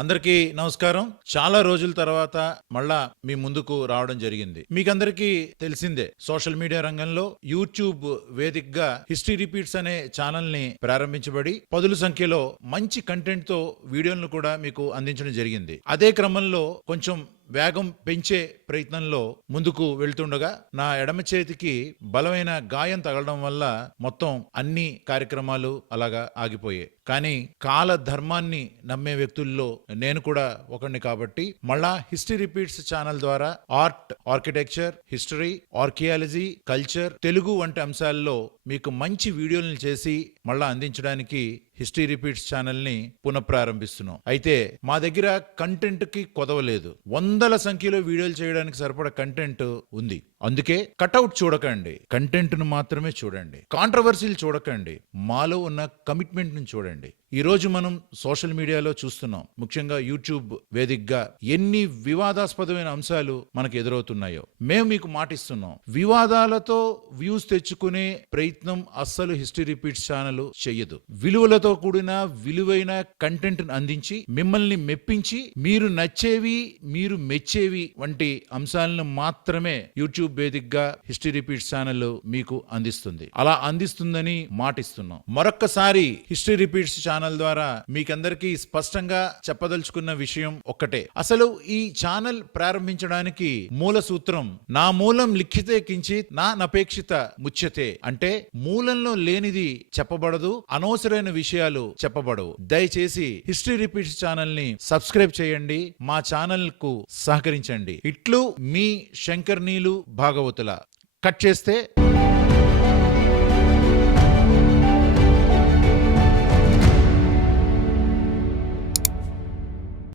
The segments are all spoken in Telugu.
అందరికీ నమస్కారం. చాలా రోజుల తర్వాత మళ్ళా మీ ముందుకు రావడం జరిగింది. మీకందరికీ తెలిసిందే, సోషల్ మీడియా రంగంలో యూట్యూబ్ వేదికగా హిస్టరీ రిపీట్స్ అనే ఛానల్ ని ప్రారంభించబడి పదుల సంఖ్యలో మంచి కంటెంట్ తో వీడియోలను కూడా మీకు అందించడం జరిగింది. అదే క్రమంలో కొంచెం వేగం పెంచే ప్రయత్నంలో ముందుకు వెళ్తుండగా నా ఎడమ చేతికి బలమైన గాయం తగలడం వల్ల మొత్తం అన్ని కార్యక్రమాలు అలాగా ఆగిపోయాయి. కానీ కాల ధర్మాన్ని నమ్మే వ్యక్తుల్లో నేను కూడా ఒకడిని కాబట్టి మళ్ళా హిస్టరీ రిపీట్స్ ఛానల్ ద్వారా art, architecture, history, archaeology, culture, Telugu వంటి అంశాల్లో మీకు మంచి వీడియోలను చేసి మళ్ళా అందించడానికి హిస్టరీ రిపీట్స్ ఛానల్ ని పునఃప్రారంభిస్తున్నాం. అయితే మా దగ్గర కంటెంట్ కి కొదవలేదు. వందల సంఖ్యలో వీడియోలు చేయడానికి సరిపడా కంటెంట్ ఉంది. అందుకే కట్అవుట్ చూడకండి, కంటెంట్ ను మాత్రమే చూడండి. కాంట్రవర్సీలు చూడకండి, మాలో ఉన్న కమిట్మెంట్ ను చూడండి. ఈ రోజు మనం సోషల్ మీడియాలో చూస్తున్నాం, ముఖ్యంగా యూట్యూబ్ వేదికగా ఎన్ని వివాదాస్పదమైన అంశాలు మనకు ఎదురవుతున్నాయో. మేము మీకు మాటిస్తున్నాం, వివాదాలతో వ్యూస్ తెచ్చుకునే ప్రయత్నం అస్సలు హిస్టరీ రిపీట్స్ ఛానల్ చెయ్యదు. విలువలతో కూడిన విలువైన కంటెంట్ అందించి మిమ్మల్ని మెప్పించి మీరు నచ్చేవి, మీరు మెచ్చేవి వంటి అంశాలను మాత్రమే యూట్యూబ్ వేదికగా హిస్టరీ రిపీట్స్ ఛానల్ మీకు అందిస్తుంది. అలా అందిస్తుందని మాటిస్తున్నాం. మరొక్కసారి హిస్టరీ రిపీట్స్ ఛానల్ ద్వారా మీకందరికీ స్పష్టంగా చెప్పదలుచుకున్న విషయం ఒక్కటే. అసలు ఈ ఛానల్ ప్రారంభించడానికి మూల సూత్రం నా మూలం లిఖితే కించిత్ నా నపేక్షిత ముచ్యతే. అంటే మూలంలో లేనిది చెప్పబడదు, అనవసరమైన విషయాలు చెప్పబడవు. దయచేసి హిస్టరీ రిపీట్స్ ఛానల్ ని సబ్స్క్రైబ్ చేయండి, మా ఛానల్ కు సహకరించండి. ఇట్లు మీ శంకర్నీలు భాగవతుల. కట్ చేస్తే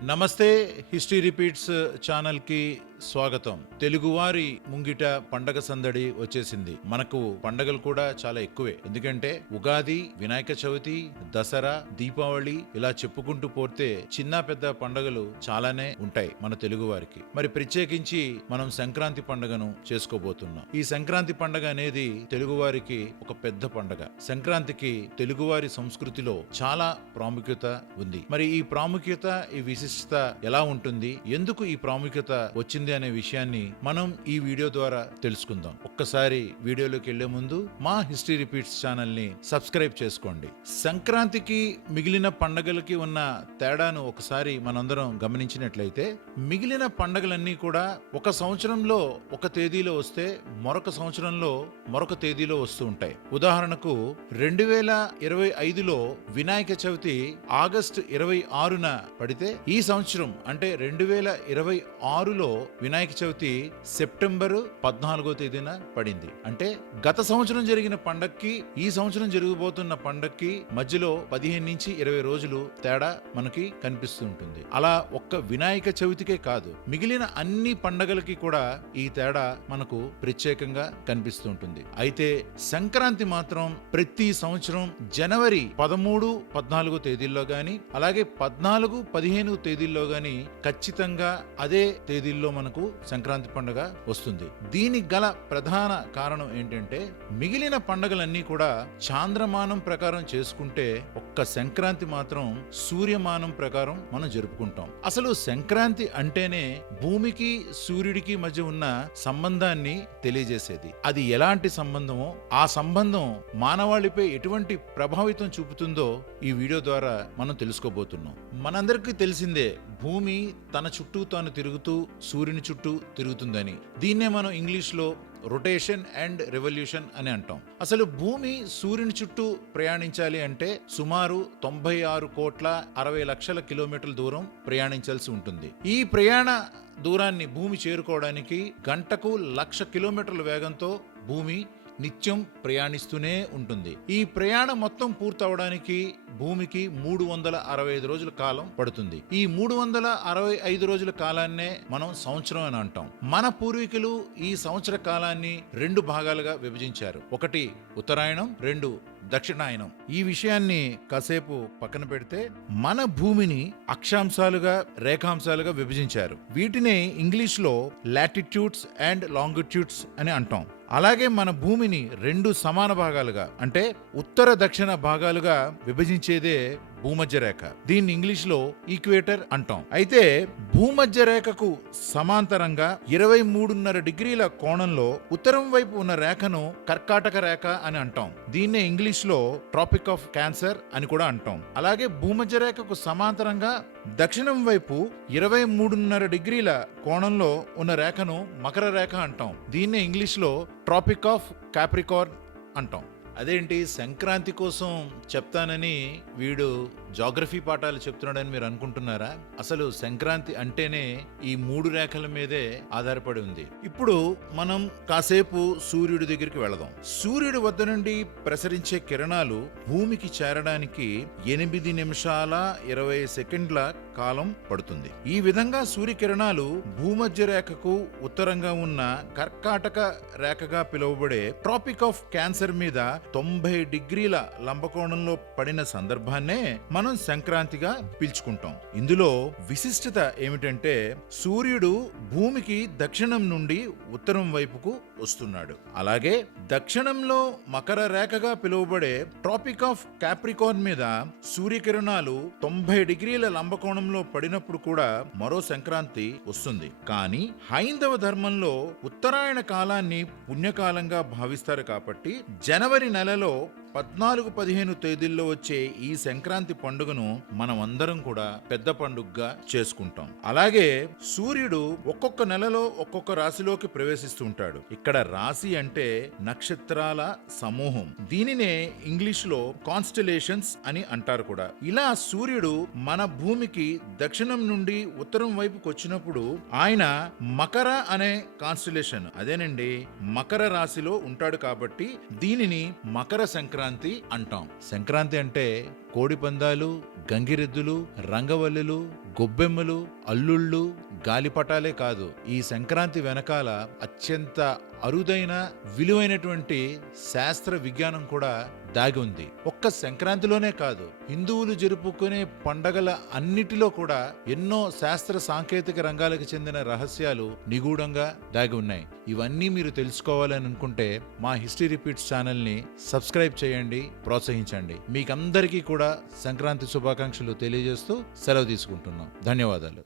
నమస్తే. హిస్టరీ రిపీట్స్ ఛానల్ కి స్వాగతం. తెలుగువారి ముంగిట పండగ సందడి వచ్చేసింది. మనకు పండగలు కూడా చాలా ఎక్కువే. ఎందుకంటే ఉగాది, వినాయక చవితి, దసరా, దీపావళి ఇలా చెప్పుకుంటూ పోతే చిన్న పెద్ద పండగలు చాలానే ఉంటాయి మన తెలుగు వారికి. మరి ప్రత్యేకించి మనం సంక్రాంతి పండుగను చేసుకోబోతున్నాం. ఈ సంక్రాంతి పండుగ అనేది తెలుగు వారికి ఒక పెద్ద పండుగ. సంక్రాంతికి తెలుగువారి సంస్కృతిలో చాలా ప్రాముఖ్యత ఉంది. మరి ఈ ప్రాముఖ్యత, ఈ విశిష్టత ఎలా ఉంటుంది, ఎందుకు ఈ ప్రాముఖ్యత వచ్చింది అనే విషయాన్ని మనం ఈ వీడియో ద్వారా తెలుసుకుందాం. ఒక్కసారి వీడియోలోకి వెళ్లే ముందు మా హిస్టరీ రిపీట్స్ ఛానల్ ని సబ్స్క్రైబ్ చేసుకోండి. సంక్రాంతికి మిగిలిన పండగలకి ఉన్న తేడాను ఒకసారి మనందరం గమనించినట్లయితే, మిగిలిన పండగలన్నీ కూడా ఒక సంవత్సరంలో ఒక తేదీలో వస్తే మరొక సంవత్సరంలో మరొక తేదీలో వస్తూ ఉంటాయి. ఉదాహరణకు 2025లో వినాయక చవితి ఆగస్టు 26న పడితే ఈ సంవత్సరం అంటే 2026లో వినాయక చవితి సెప్టెంబరు 14వ తేదీన పడింది. అంటే గత సంవత్సరం జరిగిన పండక్కి ఈ సంవత్సరం జరగబోతున్న పండక్కి మధ్యలో 15 నుంచి 20 రోజులు తేడా మనకి కనిపిస్తూ ఉంటుంది. అలా ఒక్క వినాయక చవితికే కాదు, మిగిలిన అన్ని పండగలకి కూడా ఈ తేడా మనకు ప్రత్యేకంగా కనిపిస్తూ ఉంటుంది. అయితే సంక్రాంతి మాత్రం ప్రతి సంవత్సరం జనవరి 13, 14 తేదీల్లో గాని, అలాగే 14, 15 తేదీల్లో గాని ఖచ్చితంగా అదే తేదీల్లో మనకు సంక్రాంతి పండుగ వస్తుంది. దీనికి గల ప్రధాన కారణం ఏంటంటే, మిగిలిన పండుగలన్నీ కూడా చాంద్రమానం ప్రకారం చేసుకుంటే ఒక్క సంక్రాంతి మాత్రం సూర్యమానం ప్రకారం మనం జరుపుకుంటాం. అసలు సంక్రాంతి అంటేనే భూమికి సూర్యుడికి మధ్య ఉన్న సంబంధాన్ని తెలియజేసేది. అది ఎలాంటి సంబంధమో, ఆ సంబంధం మానవాళిపై ఎటువంటి ప్రభావితం చూపుతుందో ఈ వీడియో ద్వారా మనం తెలుసుకోబోతున్నాం. మనందరికీ తెలిసిందే, భూమి తన చుట్టూ తాను తిరుగుతూ సూర్యుని చుట్టూ తిరుగుతుందని. దీన్నే మనం ఇంగ్లీష్లో రొటేషన్ అండ్ రెవల్యూషన్ అని అంటాం. అసలు భూమి సూర్యుని చుట్టూ ప్రయాణించాలి అంటే సుమారు 96,60,00,000 కిలోమీటర్ల దూరం ప్రయాణించాల్సి ఉంటుంది. ఈ ప్రయాణ దూరాన్ని భూమి చేరుకోవడానికి గంటకు 1,00,000 కిలోమీటర్ల వేగంతో భూమి నిత్యం ప్రయాణిస్తూనే ఉంటుంది. ఈ ప్రయాణం మొత్తం పూర్తవడానికి భూమికి 365 రోజుల కాలం పడుతుంది. ఈ 365 రోజుల కాలాన్నే మనం సంవత్సరం అని అంటాం. మన పూర్వీకులు ఈ సంవత్సర కాలాన్ని 2 భాగాలుగా విభజించారు. ఒకటి ఉత్తరాయణం, 2 దక్షిణాయనం. ఈ విషయాన్ని కాసేపు పక్కన పెడితే మన భూమిని అక్షాంశాలుగా, రేఖాంశాలుగా విభజించారు. వీటిని ఇంగ్లీష్ లో లాటిట్యూడ్స్ అండ్ లాంగిట్యూడ్స్ అని అంటాం. అలాగే మన భూమిని 2 సమాన భాగాలుగా అంటే ఉత్తర దక్షిణ భాగాలుగా విభజించేదే భూమధ్య రేఖ. దీన్ని ఇంగ్లీష్ లో ఈక్వేటర్ అంటాం. అయితే భూమధ్య రేఖకు సమాంతరంగా 23.5 డిగ్రీల కోణంలో ఉత్తరం వైపు ఉన్న రేఖను కర్కాటక రేఖ అని అంటాం. దీన్నే ఇంగ్లీష్ లో ట్రాపిక్ ఆఫ్ క్యాన్సర్ అని కూడా అంటాం. అలాగే భూమధ్య రేఖకు సమాంతరంగా దక్షిణం వైపు 23.5 డిగ్రీల కోణంలో ఉన్న రేఖను మకర రేఖ అంటాం. దీన్నే ఇంగ్లీష్ లో ట్రాపిక్ ఆఫ్ క్యాప్రికార్న్ అంటాం. అదేంటి సంక్రాంతి కోసం చెప్తానని వీడు జాగ్రఫీ పాఠాలు చెప్తున్నాడని మీరు అనుకుంటున్నారా? అసలు సంక్రాంతి అంటేనే ఈ 3 రేఖల మీదే ఆధారపడి ఉంది. ఇప్పుడు మనం కాసేపు సూర్యుడి దగ్గరికి వెళదాం. సూర్యుడి వద్ద నుండి ప్రసరించే కిరణాలు భూమికి చేరడానికి 8 నిమిషాల 20 సెకండ్ల కాలం పడుతుంది. ఈ విధంగా సూర్యకిరణాలు భూమధ్య రేఖకు ఉత్తరంగా ఉన్న కర్కాటక రేఖగా పిలువబడే ట్రాపిక్ ఆఫ్ క్యాన్సర్ మీద 90 డిగ్రీల లంబకోణంలో పడిన సందర్భాన్నే మనం సంక్రాంతిగా పిలుచుకుంటాం. ఇందులో విశిష్టత ఏమిటంటే సూర్యుడు భూమికి దక్షిణం నుండి ఉత్తరం వైపుకు వస్తున్నాడు. అలాగే దక్షిణంలో మకర రేఖగా పిలువబడే ట్రాపిక్ ఆఫ్ క్యాప్రికార్న్ మీద సూర్యకిరణాలు 90 డిగ్రీల లంబకోణంలో పడినప్పుడు కూడా మరో సంక్రాంతి వస్తుంది. కానీ హైందవ ధర్మంలో ఉత్తరాయణ కాలాన్ని పుణ్యకాలంగా భావిస్తారు కాబట్టి జనవరి నెలలో 14-15 తేదీల్లో వచ్చే ఈ సంక్రాంతి పండుగను మనం అందరం కూడా పెద్ద పండుగగా చేసుకుంటాం. అలాగే సూర్యుడు ఒక్కొక్క నెలలో ఒక్కొక్క రాశిలోకి ప్రవేశిస్తూ ఉంటాడు. ఇక్కడ రాశి అంటే నక్షత్రాల సమూహం. దీనినే ఇంగ్లీష్ లో కాన్స్టలేషన్స్ అని అంటారు కూడా. ఇలా సూర్యుడు మన భూమికి దక్షిణం నుండి ఉత్తరం వైపుకి వచ్చినప్పుడు ఆయన మకర అనే కాన్స్టలేషన్, అదేనండి మకర రాశిలో ఉంటాడు కాబట్టి దీనిని మకర సంక్రాంతి అంటాం. సంక్రాంతి అంటే కోడి పందాలు, గంగిరెద్దులు, రంగవల్లులు, గొబ్బెమ్మలు, అల్లుళ్ళు, గాలిపటాలే కాదు. ఈ సంక్రాంతి వెనకాల అత్యంత అరుదైన విలువైనటువంటి శాస్త్ర విజ్ఞానం కూడా దాగి ఉంది. ఒక్క సంక్రాంతిలోనే కాదు, హిందువులు జరుపుకునే పండగల అన్నిటిలో కూడా ఎన్నో శాస్త్ర సాంకేతిక రంగాలకు చెందిన రహస్యాలు నిగూఢంగా దాగి ఉన్నాయి. ఇవన్నీ మీరు తెలుసుకోవాలని అనుకుంటే మా హిస్టరీ రిపీట్స్ ఛానల్ ని సబ్స్క్రైబ్ చేయండి, ప్రోత్సహించండి. మీకందరికీ కూడా సంక్రాంతి శుభాకాంక్షలు తెలియజేస్తూ సెలవు తీసుకుంటున్నాం. ధన్యవాదాలు.